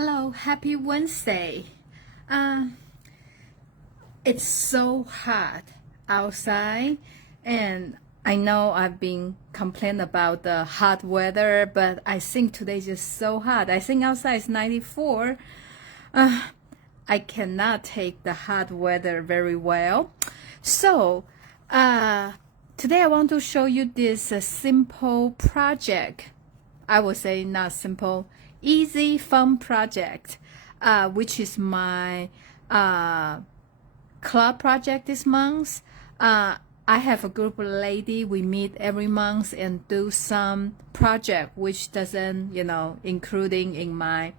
Hello, happy Wednesday. It's so hot outside, and I know I've been complaining about the hot weather, but I think today's just so hot. I think outside is 94. I cannot take the hot weather very well. So, today I want to show you this simple project. I would say not simple, easy, fun project, which is my club project this month. I have a group of ladies. We meet every month and do some project, which doesn't, including in my,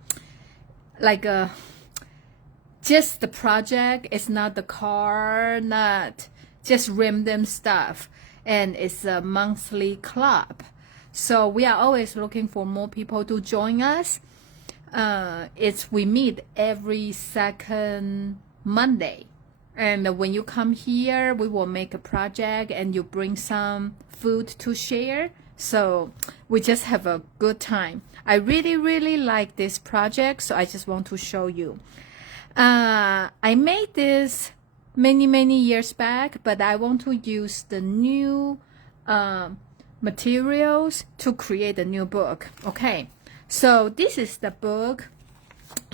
just the project. It's not the car, not just random stuff. And it's a monthly club. So we are always looking for more people to join us. We meet every second Monday. And when you come here, we will make a project and you bring some food to share. So we just have a good time. I really, really like this project, so I just want to show you. I made this many years back, but I want to use the new materials to create a new book. Okay, so this is the book.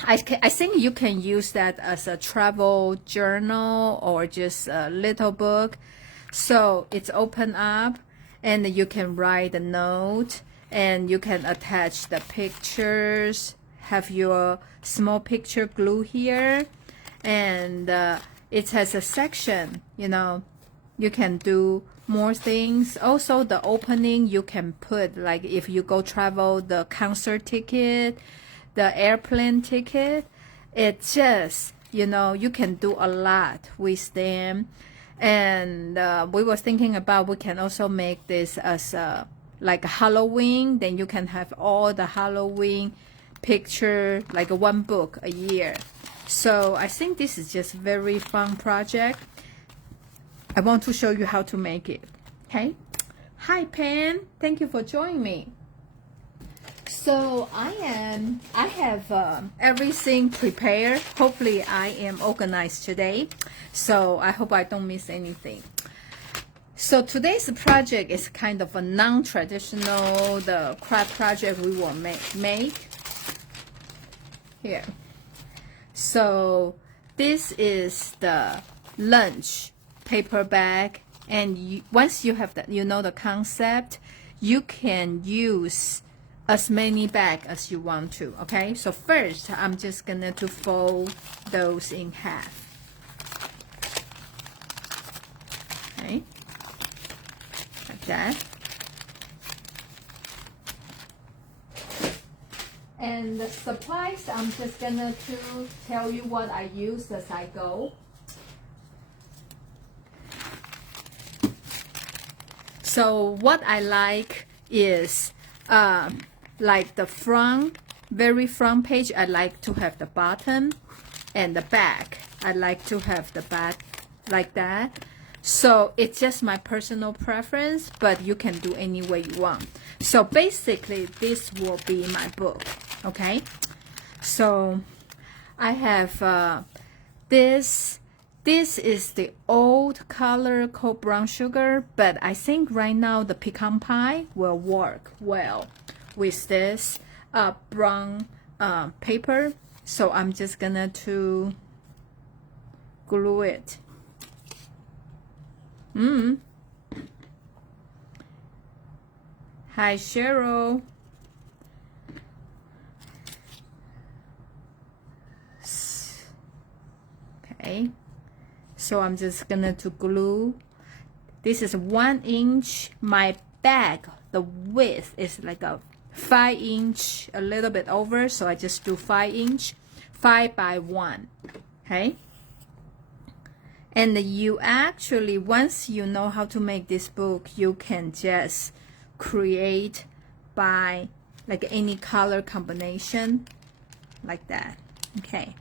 I think you can use that as a travel journal or just a little book. So it's open up and you can write a note and you can attach the pictures, have your small picture glue here, and it has a section, you can do more things. Also the opening, you can put, like, if you go travel, the concert ticket, the airplane ticket. It just, you can do a lot with them. And we were thinking about, we can also make this as like a Halloween. Then you can have all the Halloween picture, like one book a year. So I think this is just very fun project. I want to show you how to make it. Okay. Hi Pen, thank you for joining me. So I have everything prepared. Hopefully I am organized today. So I hope I don't miss anything. So today's project is kind of a non-traditional, the craft project we will make here. So this is the lunch paper bag, and once you have that, the concept, you can use as many bags as you want to. Okay, so first I'm just gonna to fold those in half. Okay, like that. And the supplies, I'm just gonna to tell you what I use as I go. So what I like is like the front, very front page, I like to have the bottom, and the back, I like to have the back like that. So it's just my personal preference, but you can do any way you want. So basically this will be my book. Okay, so I have this is the old color called brown sugar, but I think right now the pecan pie will work well with this brown paper. So I'm just gonna to glue it. Hi Cheryl. Okay, so I'm just gonna to glue. This is 1 inch. My bag, the width is like a 5 inch, a little bit over, so I just do 5 inch, 5 by 1. Okay, and you actually, once you know how to make this book, you can just create by like any color combination like that. Okay,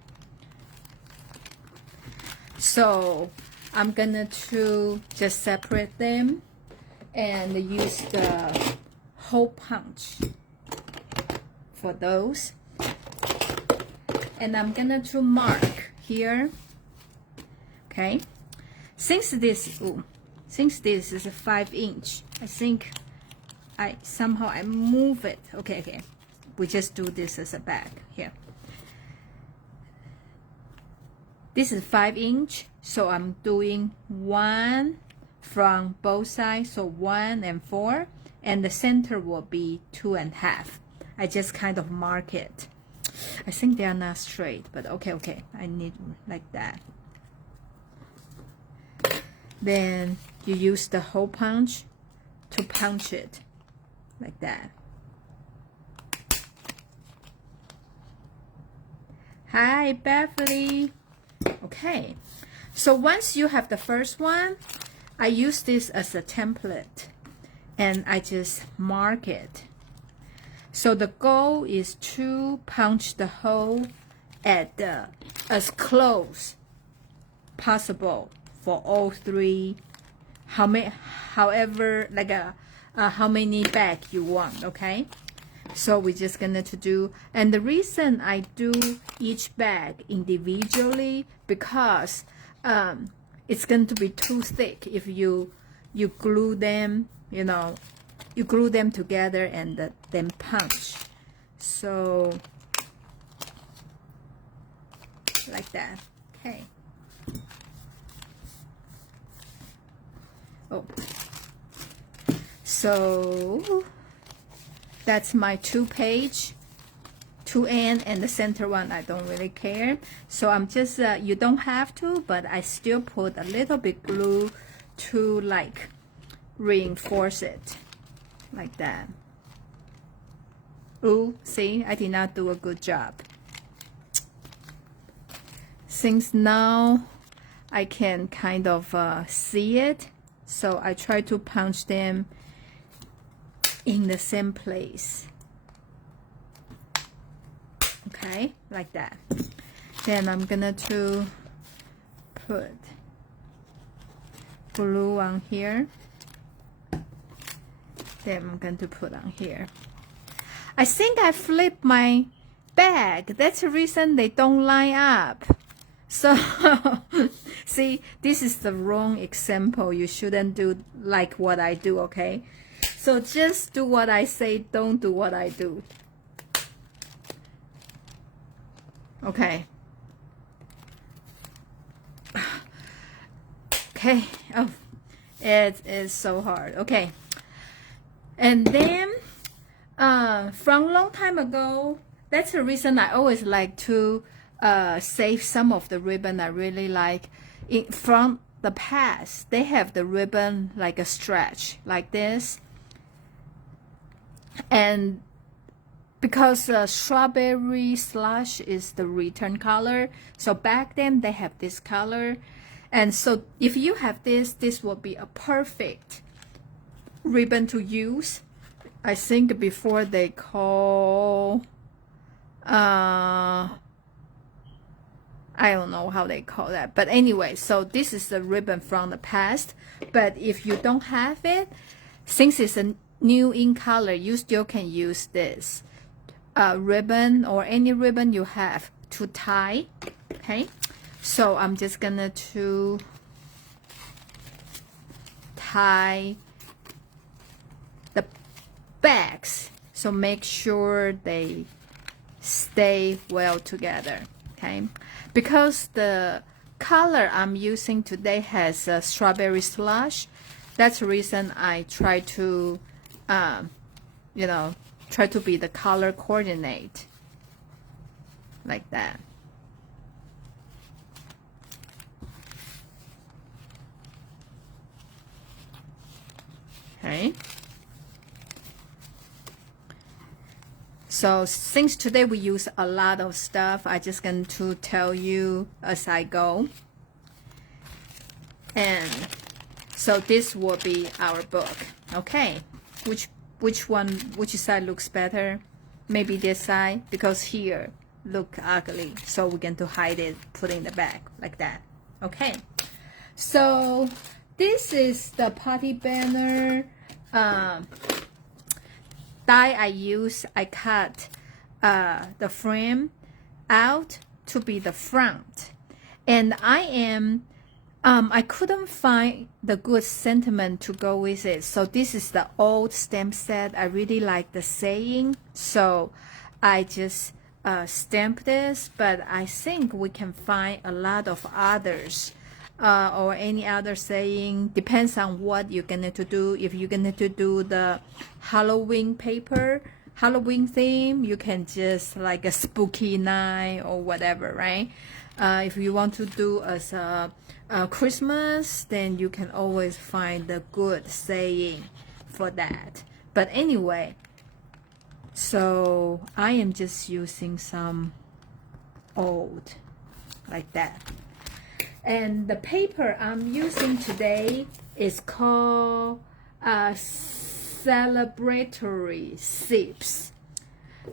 so I'm gonna to just separate them and use the hole punch for those. and I'm gonna to mark here. Okay, since this is a 5-inch, I think I move it. Okay, we just do this as a back here. This is 5-inch, so I'm doing 1 from both sides, so 1 and 4, and the center will be 2.5. I just kind of mark it. I think they are not straight, but okay, I need like that. Then you use the hole punch to punch it like that. Hi, Beverly. Okay, so once you have the first one, I use this as a template and I just mark it. So the goal is to punch the hole at as close possible for all 3, however, like how many bag you want. Okay, so we're just gonna to do, and the reason I do each bag individually because it's going to be too thick if you glue them, you glue them together and then punch. So like that. Okay. Oh, so that's my 2-page, 2N, and the center one I don't really care. So I'm just you don't have to, but I still put a little bit glue to like reinforce it like that. Ooh, see, I did not do a good job. Since now I can kind of see it, so I try to punch them in the same place. Okay, like that. Then I'm gonna to put glue on here. Then I'm going to put on here. I think I flipped my bag. That's the reason they don't line up. So see, this is the wrong example. You shouldn't do like what I do, okay? So just do what I say, don't do what I do. Okay. Okay. Oh, it is so hard. Okay. And then from long time ago, that's the reason I always like to save some of the ribbon I really like. From the past, they have the ribbon like a stretch like this. And because strawberry slush is the return color, so back then they have this color. And so if you have this will be a perfect ribbon to use. I think before they call I don't know how they call that, but anyway, so this is the ribbon from the past. But if you don't have it, since it's a new in color, you still can use this ribbon or any ribbon you have to tie. Okay, so I'm just gonna to tie the bags, so make sure they stay well together. Okay, because the color I'm using today has a strawberry slush, that's the reason I try to try to be the color coordinate like that. Okay, so since today we use a lot of stuff, I just going to tell you as I go. And so this will be our book. Okay, which side looks better? Maybe this side, because here look ugly, so we're going to hide it, put it in the back like that. Okay, so this is the party banner die I use. I cut the frame out to be the front. And I couldn't find the good sentiment to go with it. So this is the old stamp set. I really like the saying. So I just stamp this, but I think we can find a lot of others or any other saying. Depends on what you're going to do. If you're going to do the Halloween paper, Halloween theme, you can just like a spooky night or whatever, right? If you want to do as a Christmas, then you can always find the good saying for that. But anyway, so I am just using some old like that. And the paper I'm using today is called Celebratory Sips.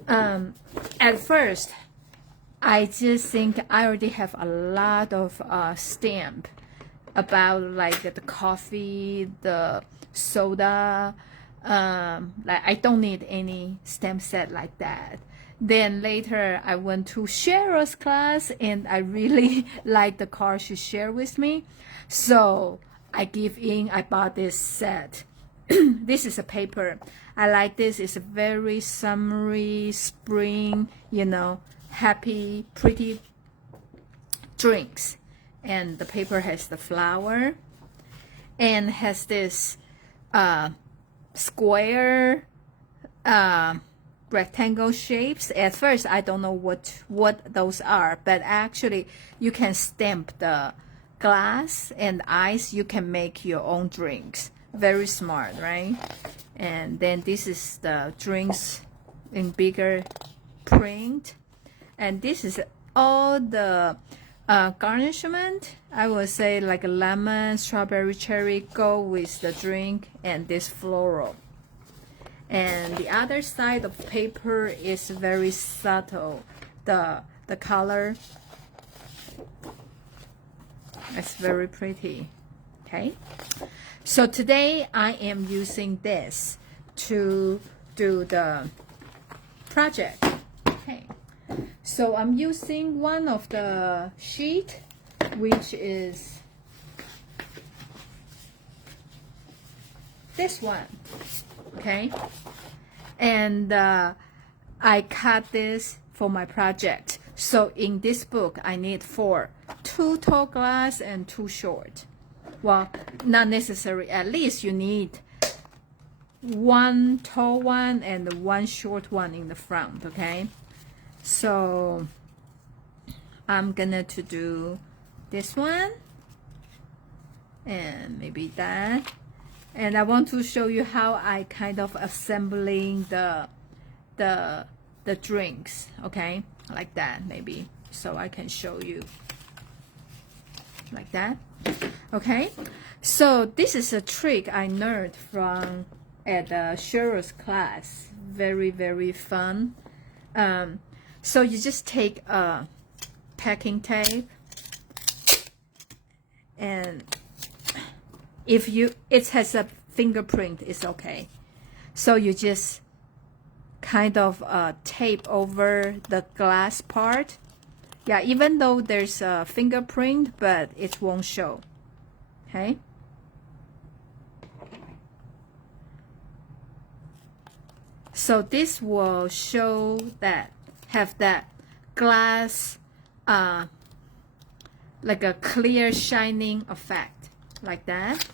At first, I just think I already have a lot of stamp about like the coffee, the soda. Like I don't need any stamp set like that. Then later I went to Cheryl's class and I really liked the card she shared with me. So I give in, I bought this set. This is a paper. I like this. It's a very summery, spring, you know, happy, pretty drinks. And the paper has the flower and has this square rectangle shapes. At first I don't know what those are, but actually you can stamp the glass and ice. You can make your own drinks. Very smart, right? And then this is the drinks in bigger print. And this is all the garnishment. I would say like a lemon, strawberry, cherry go with the drink, and this floral. And the other side of paper is very subtle. The color, it's very pretty. Okay, so today I am using this to do the project. Okay, so I'm using one of the sheet, which is this one. Okay, and I cut this for my project. So in this book I need 4, 2 tall glass and 2 short. Well, not necessary. At least you need 1 tall one and 1 short one in the front. Okay, so I'm gonna to do this one and maybe that. And I want to show you how I kind of assembling the drinks, okay, like that maybe, so I can show you like that. Okay, so this is a trick I learned from at Cheryl's class. Very, very fun. So you just take a packing tape, and if it has a fingerprint, it's okay. So you just kind of tape over the glass part. Yeah, even though there's a fingerprint, but it won't show. Okay. So this will show that, have that glass like a clear shining effect, like that.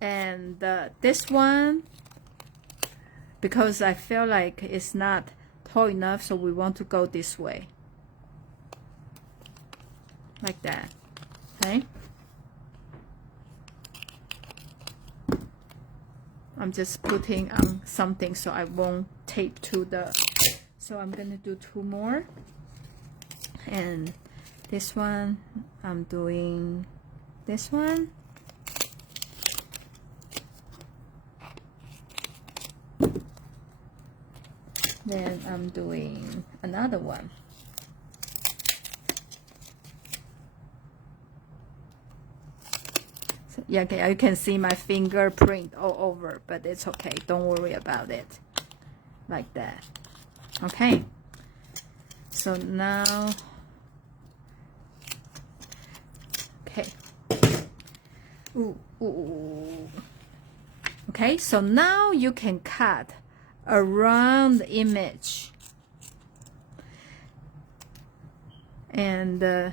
And this one, because I feel like it's not tall enough, so we want to go this way, like that. Okay, I'm just putting on something so I won't tape to the, so I'm gonna do 2 more. And this one, I'm doing this one. Then I'm doing another one. So, yeah, okay, you can see my fingerprint all over, but it's okay. Don't worry about it. Like that. Okay. So now Ooh, ooh. Okay, so now you can cut around the image. And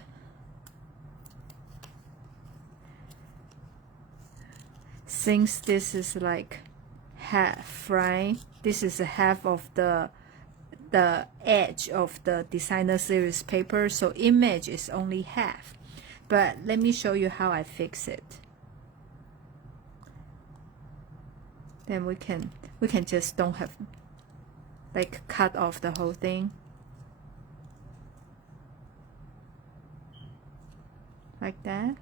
since this is like half, right? This is a half of the edge of the designer series paper, so image is only half. But let me show you how I fix it. Then we can just don't have like cut off the whole thing. Like that.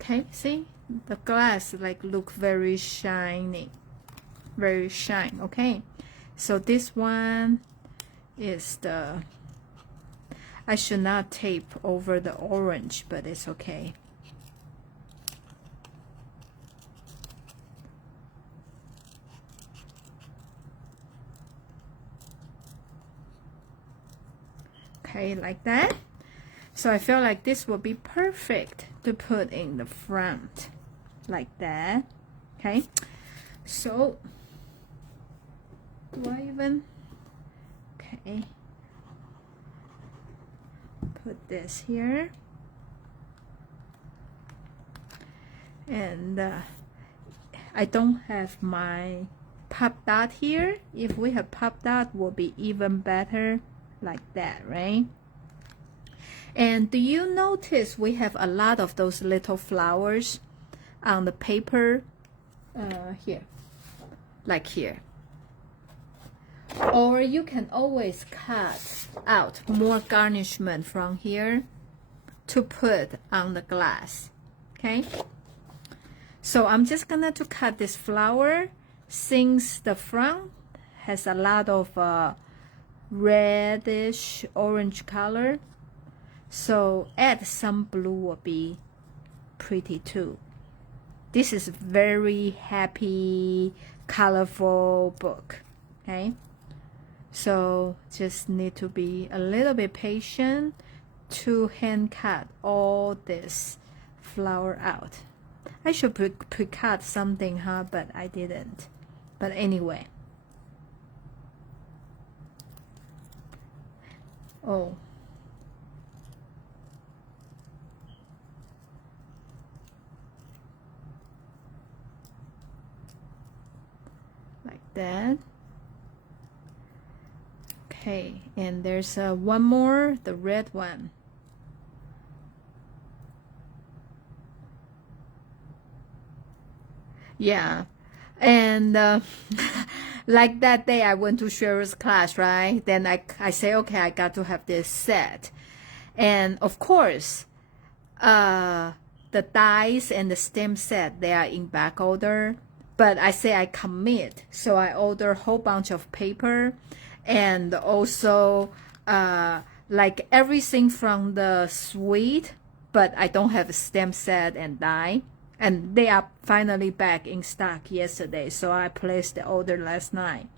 Okay, see? The glass like look very shiny. Very shine. Okay. So this one is the, I should not tape over the orange, but it's okay. Okay, like that. So I feel like this will be perfect to put in the front, like that. Okay, so do I even, okay, put this here, and I don't have my pop dot here. If we have pop dot, will be even better, like that, right? And do you notice we have a lot of those little flowers on the paper here, like here? Or you can always cut out more garnishment from here to put on the glass. Okay, so I'm just gonna to cut this flower, since the front has a lot of reddish orange color, so add some blue will be pretty too. This is very happy, colorful book. Okay, so just need to be a little bit patient to hand cut all this flower out. I should pre-cut something, huh? But I didn't. But anyway. Oh. Like that. Okay, and there's one more, the red one. Yeah, and like that day I went to Cheryl's class, right? Then I say, okay, I got to have this set. And of course, the dies and the stem set, they are in back order. But I say I commit, so I order a whole bunch of paper, and also like everything from the suite, but I don't have a stem set and die. And they are finally back in stock yesterday, so I placed the order last night.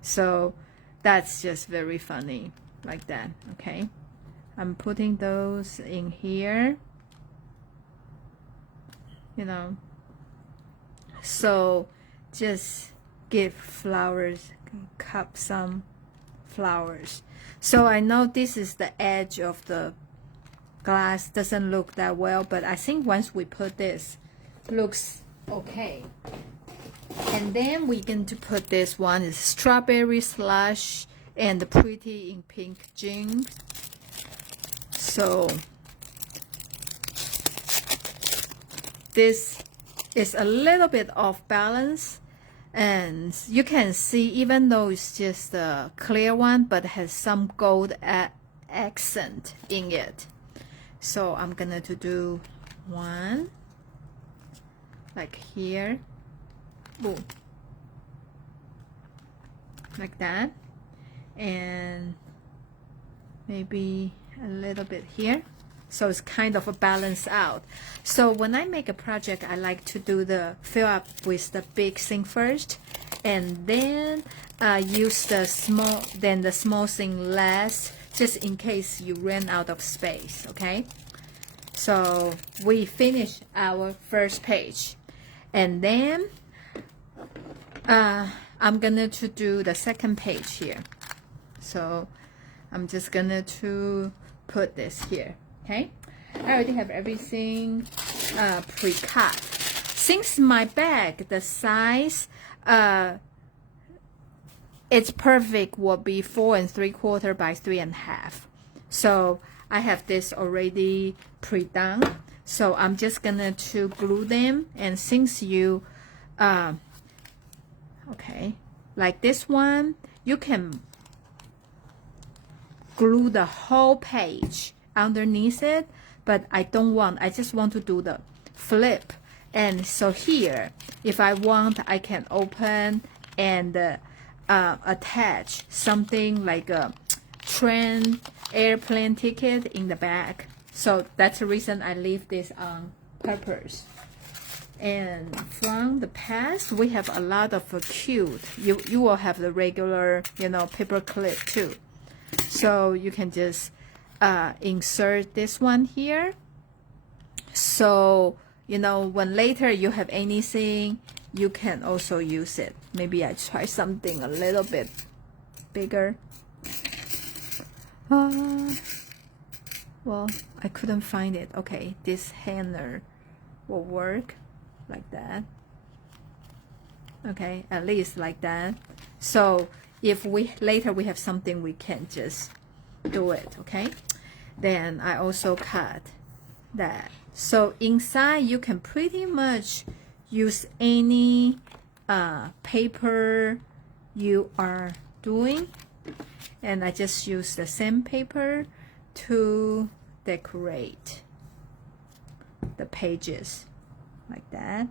So that's just very funny, like that. Okay, I'm putting those in here, you know, so just give flowers, cup some flowers. So I know this is the edge of the glass, doesn't look that well, but I think once we put this, looks okay. And then we're going to put this one is strawberry slush and pretty in pink jeans. So this is a little bit off balance, and you can see even though it's just a clear one, but has some gold accent in it. So I'm gonna to do one like here, boom, like that, and maybe a little bit here, so it's kind of a balance out. So when I make a project, I like to do the fill up with the big thing first, and then use the small thing last just in case you ran out of space, okay? So we finish our first page, and then I'm gonna to do the second page here. So I'm just gonna to put this here, okay? I already have everything pre-cut. Since my bag, the size, it's perfect, will be 4 3/4 by 3 1/2. So I have this already pre-done. So I'm just gonna to glue them. And since you, okay, like this one, you can glue the whole page underneath it, but I don't want, I just want to do the flip. And so here, if I want, I can open and attach something like a train, airplane ticket in the back. So that's the reason I leave this on purpose. And from the past, we have a lot of cute. You will have the regular, you know, paper clip too. So you can just insert this one here. So, you know, when later you have anything, you can also use it. Maybe I try something a little bit bigger. Well, I couldn't find it. Okay, this hanger will work like that. Okay, at least like that. So if we later we have something, we can just do it. Okay, then I also cut that. So inside you can pretty much use any paper you are doing, and I just use the same paper to decorate the pages like that.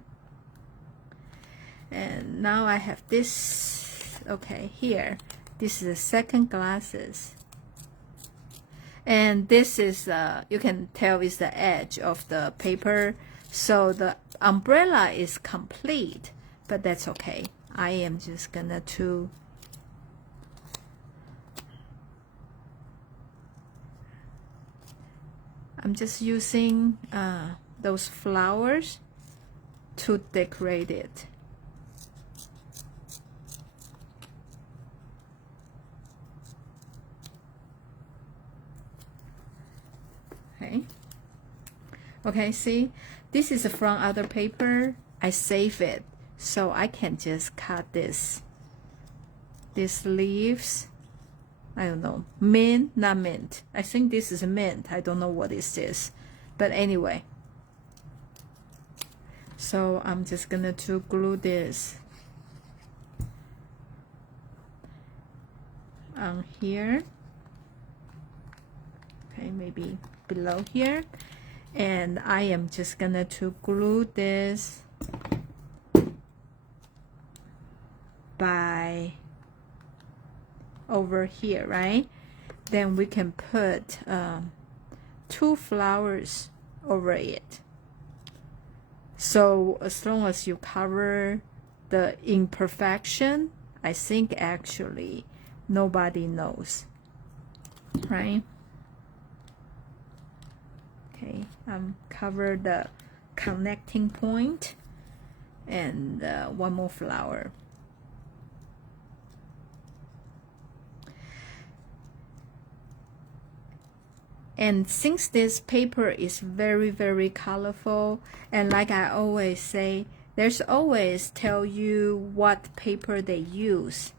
And now I have this. Okay, here, this is the second glasses, and this is you can tell is the edge of the paper. So the umbrella is complete, but that's okay. I am just gonna to I'm just using those flowers to decorate it. Okay, see, this is from other paper. I save it, so I can just cut these leaves. I don't know, mint, not mint. I think this is mint. I don't know what is this, but anyway. So I'm just gonna to glue this on here. Okay, maybe below here. And I am just gonna to glue this by over here, right? Then we can put 2 flowers over it. So as long as you cover the imperfection, I think actually nobody knows, right? Okay, cover the connecting point and 1 more flower. And since this paper is very, very colorful, and like I always say, there's always tell you what paper they use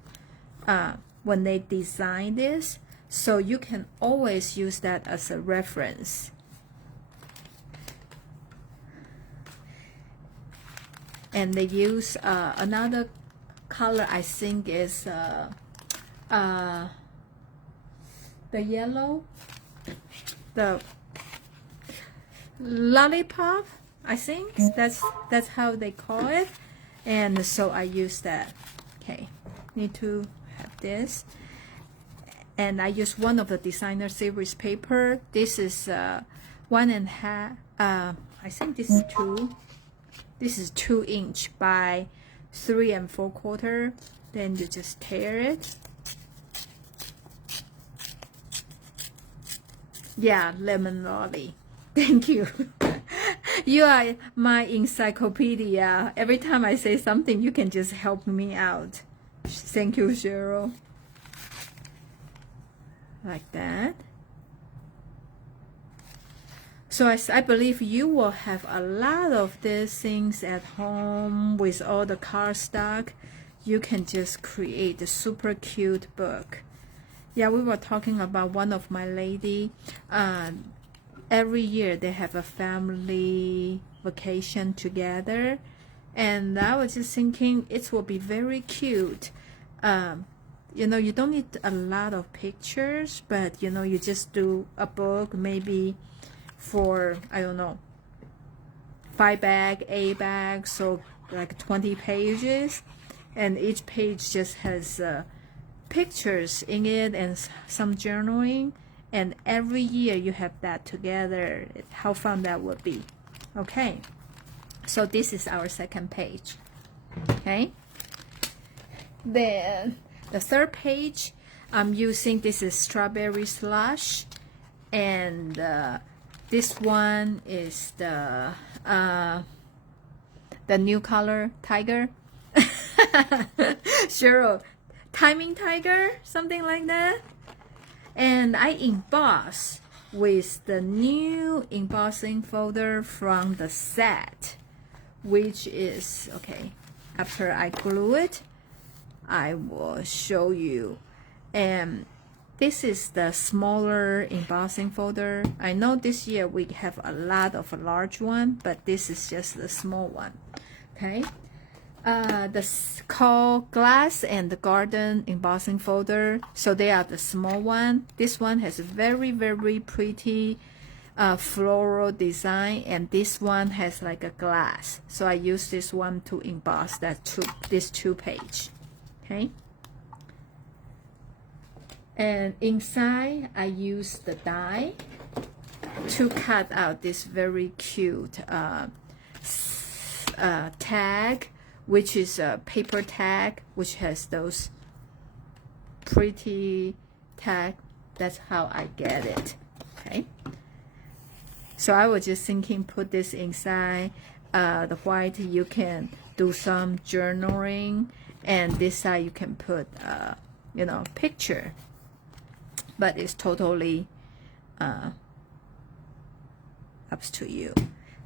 when they design this, so you can always use that as a reference. And they use another color, I think is the yellow, the lollipop, I think that's how they call it. And so I use that. Okay, need to have this, and I use one of the designer series paper. This is 1 1/2. I think this is 2. This is 2 inch by 3 4/4. Then you just tear it. Yeah, lemon lolly. Thank you. You are my encyclopedia. Every time I say something, you can just help me out. Thank you, Cheryl. Like that. So I believe you will have a lot of these things at home with all the cardstock. You can just create a super cute book. Yeah, we were talking about one of my lady. Every year they have a family vacation together, and I was just thinking it will be very cute. You know, you don't need a lot of pictures, but you know, you just do a book maybe for, I don't know, 8 bags, so like 20 pages, and each page just has pictures in it and some journaling, and every year you have that together. How fun that would be. Okay, so this is our second page. Okay, then the third page, I'm using, this is strawberry slush, and this one is the new color, tiger. Sure, timing tiger, something like that. And I emboss with the new embossing folder from the set, which is, okay, after I glue it, I will show you. And this is the smaller embossing folder. I know this year we have a lot of a large one, but this is just the small one. Okay, this called Glass and Garden embossing folder. So they are the small one. This one has a very pretty floral design, and this one has like a glass. So I use this one to emboss this two page. Okay. And inside, I use the die to cut out this very cute tag, which is a paper tag, which has those pretty tag. That's how I get it. Okay. So I was just thinking, put this inside the white. You can do some journaling, and this side you can put you know, picture. But it's totally up to you.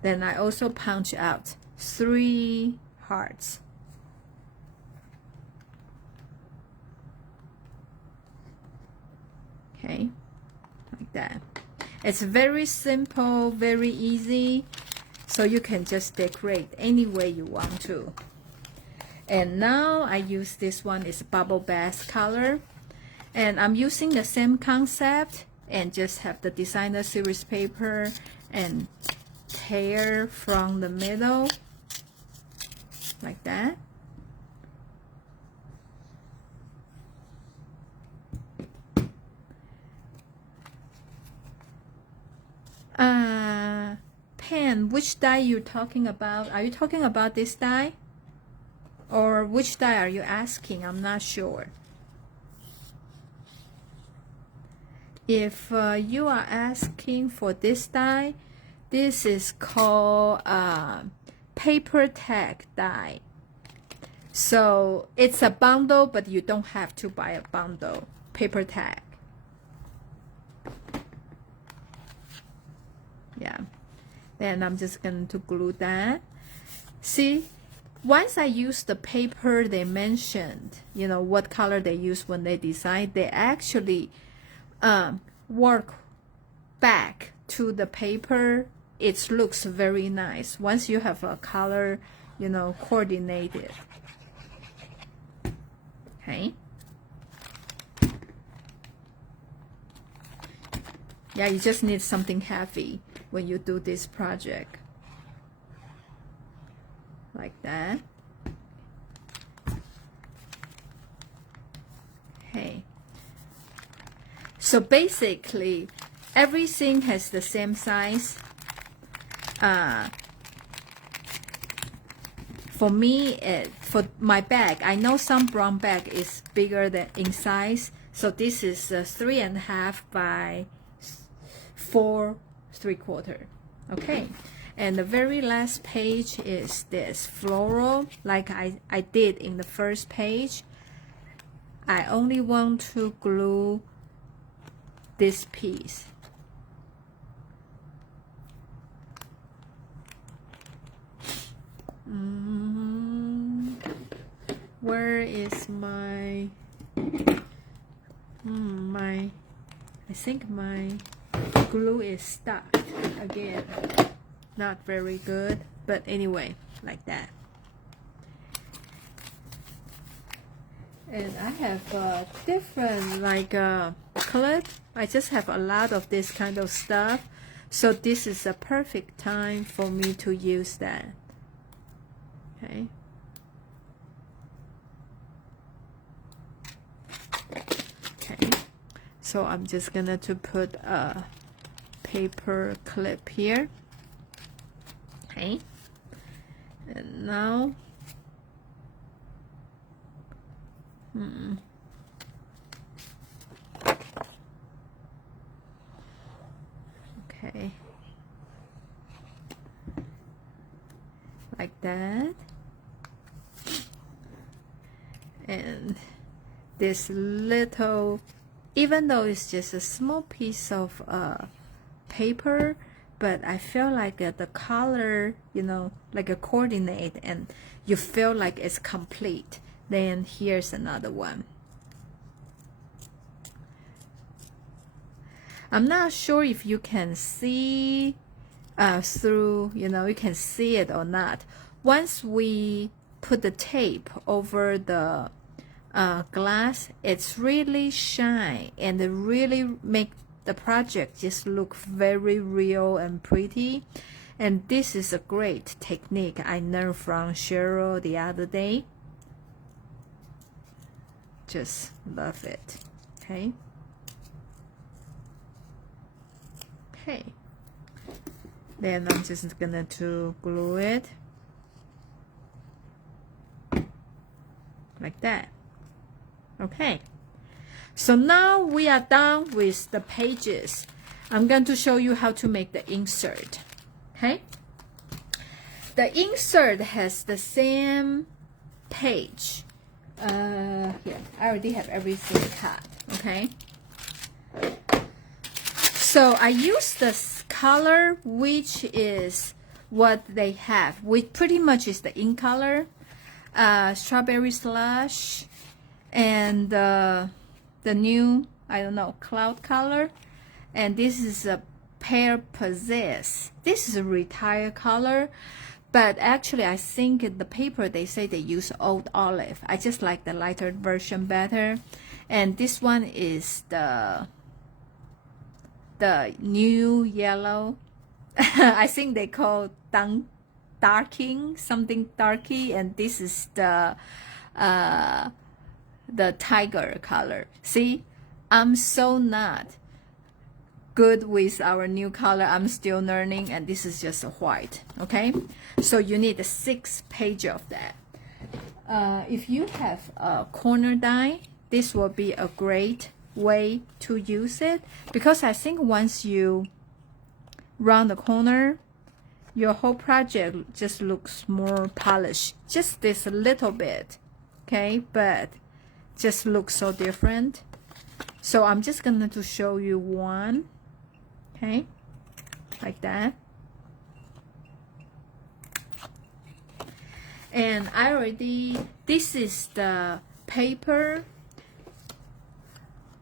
Then I also punch out 3 hearts. Okay, like that. It's very simple, very easy, so you can just decorate any way you want to. And now I use this one, is bubble bath color. And I'm using the same concept, and just have the designer series paper and tear from the middle like that. Pen, which die you talking about? Are you talking about this die? Or which die are you asking? I'm not sure. If you are asking for this die, this is called paper tag die. So it's a bundle, but you don't have to buy a bundle. Paper tag. Yeah. Then I'm just going to glue that. See, once I use the paper they mentioned, you know, what color they use when they design, they actually work back to the paper. It looks very nice once you have a color, you know, coordinated. Okay. Yeah, you just need something heavy when you do this project. Like that. Okay. So basically, everything has the same size. For me, for my bag, I know some brown bag is bigger than in size. So this is 3.5 by 4¾ okay. And the very last page is this floral, like I did in the first page. I only want to glue this piece. Where is my I think my glue is stuck again. Not very good, but anyway, like that. And I have different like clip. I just have a lot of this kind of stuff, so this is a perfect time for me to use that. Okay. Okay. So I'm just gonna to put a paper clip here. Okay. And now okay, like that. And this little, even though it's just a small piece of paper, but I feel like the color, you know, like a coordinate, and you feel like it's complete. Then here's another one. I'm not sure if you can see through, you know, you can see it or not. Once we put the tape over the glass, it's really shine and it really make the project just look very real and pretty. And this is a great technique I learned from Cheryl the other day. Just love it. Okay. Okay. Then I'm just gonna to glue it like that. Okay. So now we are done with the pages. I'm going to show you how to make the insert. Okay. The insert has the same page. Yeah, I already have everything cut. Okay. So I use this color, which is what they have, which pretty much is the ink color, strawberry slush, and the new, I don't know, cloud color. And this is a pear possess. This is a retired color, but actually I think the paper, they say they use old olive. I just like the lighter version better. And this one is the new yellow. I think they call darking, something darky, and this is the tiger color. See, I'm so not good with our new color. I'm still learning, and this is just a white. Okay, so you need 6 pages of that. If you have a corner die, this will be a great way to use it, because I think once you round the corner, your whole project just looks more polished. Just this little bit, okay, but just looks so different. So I'm just gonna to show you one, okay, like that. And I already, this is the paper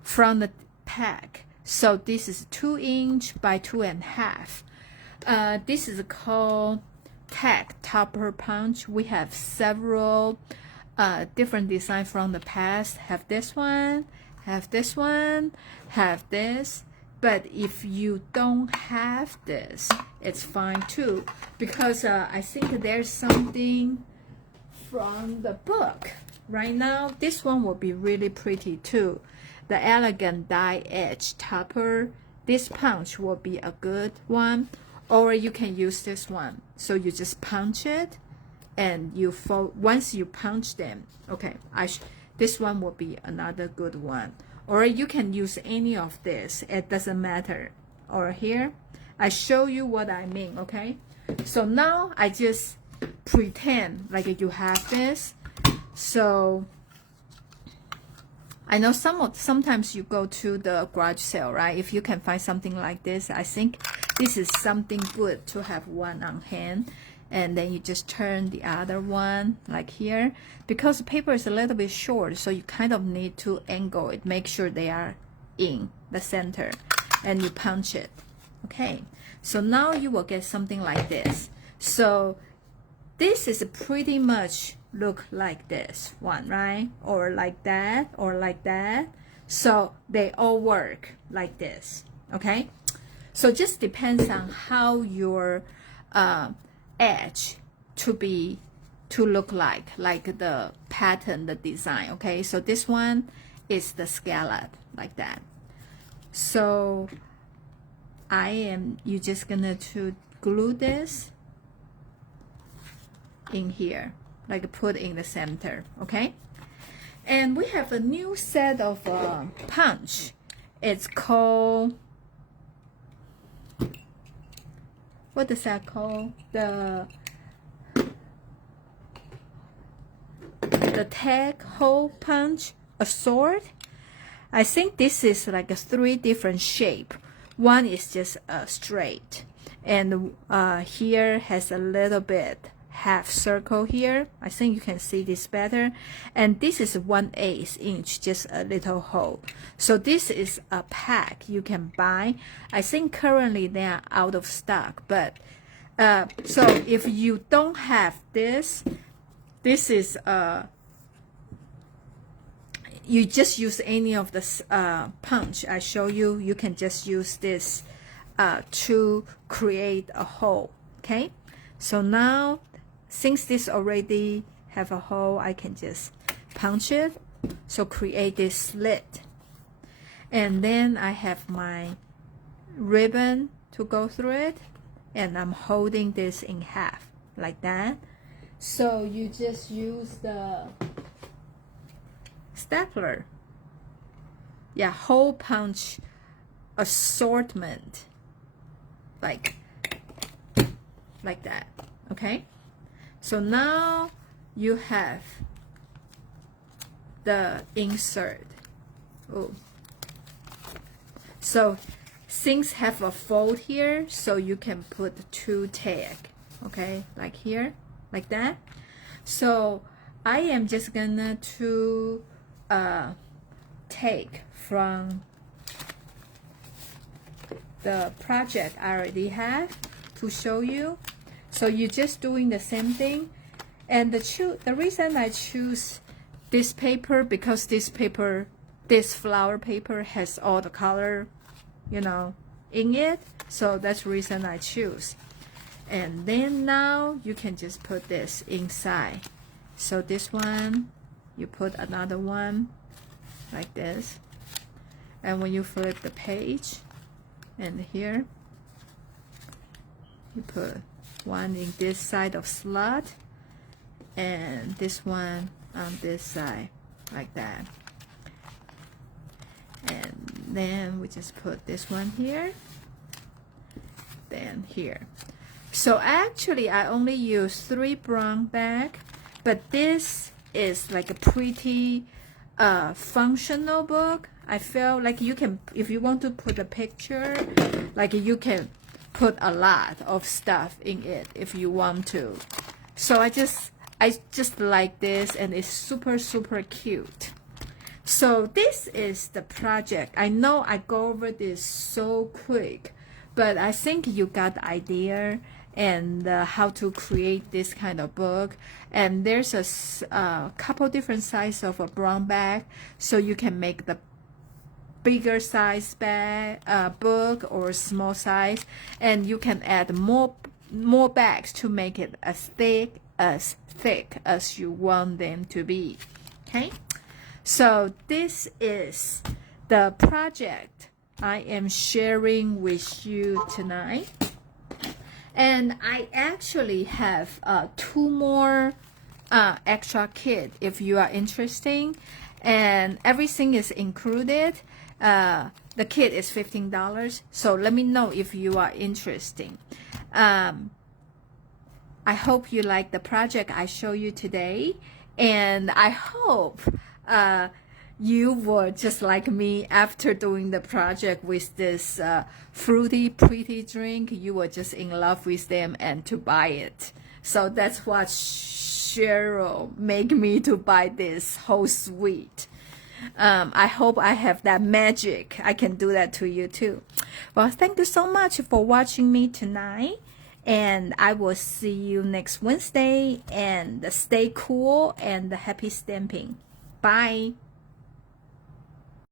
from the pack. So this is 2 inch by 2.5. This is called Tag Topper Punch. We have several different designs from the past. Have this one, have this one, have this. But if you don't have this, it's fine too, because I think there's something from the book. Right now, this one will be really pretty too. The Elegant Die Edge Topper. This punch will be a good one, or you can use this one. So you just punch it, and you fold. Once you punch them, okay, this one will be another good one. Or you can use any of this. It doesn't matter. or here. I show you what I mean, okay? So now I just pretend like you have this. So I know sometimes you go to the garage sale, right? If you can find something like this, I think this is something good to have one on hand. And then you just turn the other one like here, because the paper is a little bit short, so you kind of need to angle it, make sure they are in the center, and you punch it. Okay, so now you will get something like this. So this is pretty much look like this one, right? Or like that, or like that. So they all work like this. Okay, so just depends on how your edge to look like the pattern, the design. Okay, so this one is the scallop like that. So you just gonna to glue this in here, like put in the center. Okay, and we have a new set of punch. It's called, what is that called? The tag hole punch, a sword. I think this is like a 3 different shape. One is just straight, and here has a little bit half circle here. I think you can see this better. And this is 1/8 inch, just a little hole. So this is a pack you can buy. I think currently they are out of stock, but so if you don't have this, this is you just use any of the punch I show you. You can just use this to create a hole. Okay, so now since this already have a hole, I can just punch it, so create this slit. And then I have my ribbon to go through it, and I'm holding this in half like that. So you just use the stapler, yeah, hole punch assortment, like that. Okay, so now you have the insert. Oh, so things have a fold here, so you can put 2 tag. Okay, like here, like that. So I am just gonna to take from the project I already have to show you. So you're just doing the same thing. And the reason I choose this paper, because this flower paper has all the color, you know, in it. So that's the reason I choose. And then now you can just put this inside. So this one, you put another one like this. And when you flip the page, and here, you put one in this side of slot, and this one on this side, like that. And then we just put this one here, then here. So actually I only use 3 brown bag, but this is like a pretty functional book. I feel like you can, if you want to put a picture, like you can put a lot of stuff in it if you want to. So I just like this, and it's super cute. So this is the project. I know I go over this so quick, but I think you got the idea and how to create this kind of book. And there's a couple different sizes of a brown bag, so you can make the bigger size bag book or small size, and you can add more bags to make it as thick as you want them to be. Okay, so this is the project I am sharing with you tonight. And I actually have 2 more extra kit if you are interested, and everything is included. The kit is $15. So let me know if you are interested. I hope you like the project I show you today, and I hope you were just like me after doing the project with this fruity, pretty drink. You were just in love with them and to buy it. So that's what Cheryl made me to buy this whole suite. I hope I have that magic. I can do that to you too. Well, thank you so much for watching me tonight. And I will see you next Wednesday. And stay cool and happy stamping. Bye.